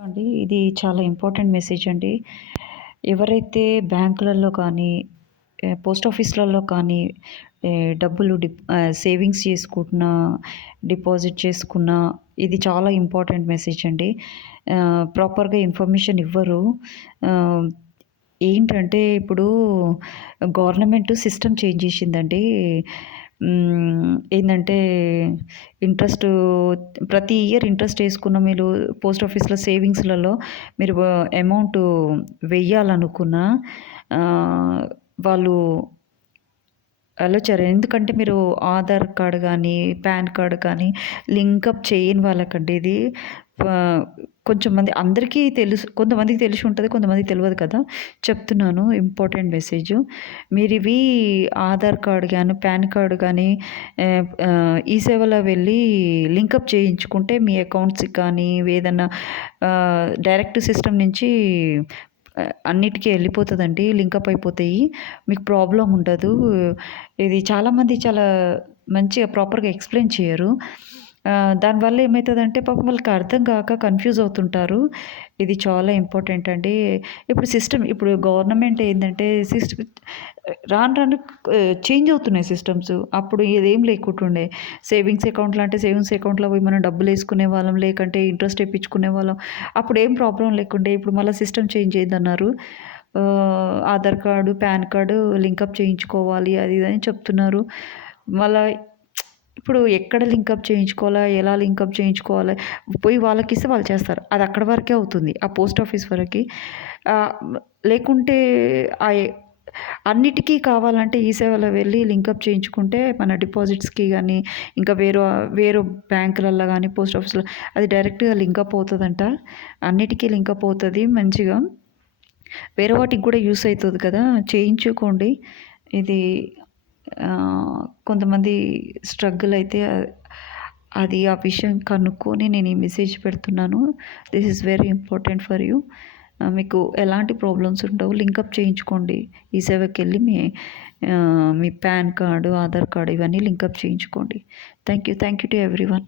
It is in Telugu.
అండి. ఇది చాలా ఇంపార్టెంట్ మెసేజ్ అండి. ఎవరైతే బ్యాంకులలో కానీ, పోస్ట్ ఆఫీస్‌లలో కానీ డబ్బులు సేవింగ్స్ చేసుకుంటున్నా, డిపాజిట్ చేసుకున్నా ఇది చాలా ఇంపార్టెంట్ మెసేజ్ అండి. ప్రాపర్‌గా ఇన్ఫర్మేషన్ ఇవ్వరు. ఆహ్, ఏంటంటే ఇప్పుడు గవర్నమెంట్ సిస్టమ్ చేంజ్ చేసిందండి. ఏందంటే ఇంట్రెస్టు ప్రతి ఇయర్ ఇంట్రెస్ట్ ఏసుకున్న మీరు పోస్ట్ ఆఫీస్‌లో సేవింగ్స్‌లలో మీరు అమౌంటు వెయ్యాలనుకున్నా ఆహ్, వాళ్ళు అలో చేయరు. ఎందుకంటే మీరు ఆధార్ కార్డ్ గానీ, పాన్ కార్డ్ కానీ లింకప్ చేయని వాళ్ళకండి ఇది. ఆహ్, కొంచెం మంది అందరికీ తెలుసు. కొంతమందికి తెలిసి ఉంటది. కొంతమందికి తెలవదు కదా! చెప్తున్నాను ఇంపార్టెంట్ మెసేజు. మీరివి ఆధార్ కార్డ్ గాని, పాన్ కార్డ్ గానీ ఈ సేవలో వెళ్ళి లింకప్ చేయించుకుంటే మీ అకౌంట్స్‌కి కానీ ఏదన్నా డైరెక్ట్ సిస్టమ్ నుంచి అన్నిటికి ఎళ్ళిపోతదండి. లింకప్ అయిపోతాయి. మీకు ప్రాబ్లమ్ ఉండదు. ఇది చాలామంది చాలా మంచిగా ప్రాపర్‌గా ఎక్స్‌ప్లెయిన్ చేయరు. దానివల్ల ఏమైతదంటే పాపం వాళ్ళకి అర్థం కాక కన్‌ఫ్యూజ్ అవుతుంటారు. ఇది చాలా ఇంపార్టెంట్ అండి. ఇప్పుడు గవర్నమెంట్ ఏందంటే రాను రాను చేంజ్ అవుతున్నాయి సిస్టమ్స్. అప్పుడు ఇదేం లేకుంటుండే. సేవింగ్స్ అకౌంట్‌లో అంటే సేవింగ్స్ అకౌంట్‌లో పోయి మనం డబ్బులేసుకునే వాళ్ళం. లేకంటే ఇంట్రెస్ట్ ఏపిచ్చుకునే వాళ్ళం. అప్పుడేం ప్రాబ్లమ్ లేకుండే. ఇప్పుడు మళ్ళా సిస్టమ్ చేంజ్ అయిందన్నారు. Aadhaar card, PAN card link up చేయించుకోవాలి అది ఇది అని చెప్తున్నారు. మళ్ళా ఇప్పుడు ఎక్కడ లింకప్ చేయించుకోవాలా? ఎలా లింకప్ చేయించుకోవాలి? పోయి వాళ్ళకిస్తే వాళ్ళు చేస్తారు. అది అక్కడి వరకే అవుతుంది. ఆ పోస్ట్ ఆఫీస్ వరకి. ఆహ్, లేకుంటే ఆహ్, ఎ అన్నిటికీ కావాలంటే ఈ సేవలో వెళ్ళి లింకప్ చేయించుకుంటే మన డిపాజిట్స్‌కి గానీ, ఇంకా వేరే బ్యాంకులల్లో గానీ, పోస్ట్ ఆఫీస్‌లో అది డైరెక్ట్‌గా లింకప్ అవుతదంట. అన్నిటికీ లింకప్ అవుతది మంచిగా. వేరే వాటికి గూడా యూజ్ అయితది కదా! చేయించుకోండి. ఇది కొంతమంది స్ట్రగుల్ అయితే అది ఆ విషయం కనుక్కొని నేను ఈ మెసేజ్ పెడుతున్నాను. This is very important for you. మీకు ఎలాంటి ప్రాబ్లమ్స్ ఉండవు. లింకప్ చేయించుకోండి. ఈ సేవకెళ్ళి మీ పాన్ కార్డు, ఆధార్ కార్డ్ ఇవన్నీ లింకప్ చేయించుకోండి. Thank you to everyone.